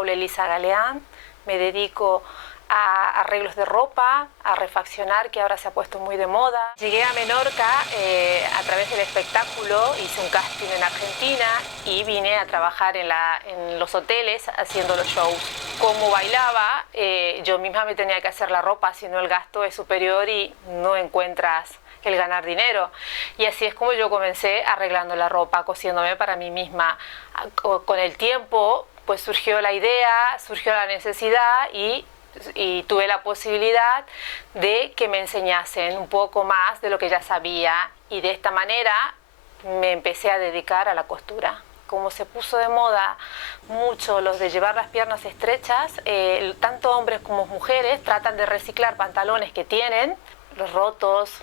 Paula Elisa Galeán, me dedico a arreglos de ropa, a refaccionar, que ahora se ha puesto muy de moda. Llegué a Menorca a través del espectáculo, hice un casting en Argentina y vine a trabajar en los hoteles haciendo los shows. Como bailaba, yo misma me tenía que hacer la ropa, si no el gasto es superior y no encuentras el ganar dinero. Y así es como yo comencé arreglando la ropa, cosiéndome para mí misma. Con el tiempo, pues surgió la idea, surgió la necesidad y tuve la posibilidad de que me enseñasen un poco más de lo que ya sabía, y de esta manera me empecé a dedicar a la costura. Como se puso de moda mucho los de llevar las piernas estrechas, tanto hombres como mujeres tratan de reciclar pantalones que tienen, los rotos,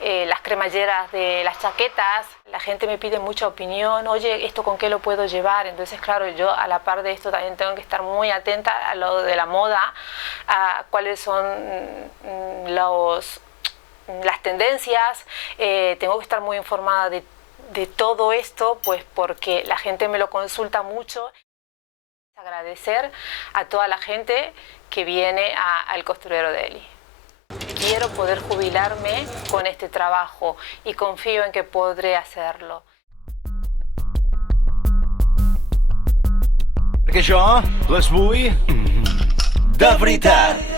las cremalleras de las chaquetas. La gente me pide mucha opinión, oye, ¿esto con qué lo puedo llevar? Entonces, claro, yo a la par de esto también tengo que estar muy atenta a lo de la moda, a cuáles son las tendencias. Tengo que estar muy informada de todo esto, pues porque la gente me lo consulta mucho. Agradecer a toda la gente que viene al costurero de Eli. Quiero poder jubilarme con este trabajo y confío en que podré hacerlo. Perquè jo les vull de veritat.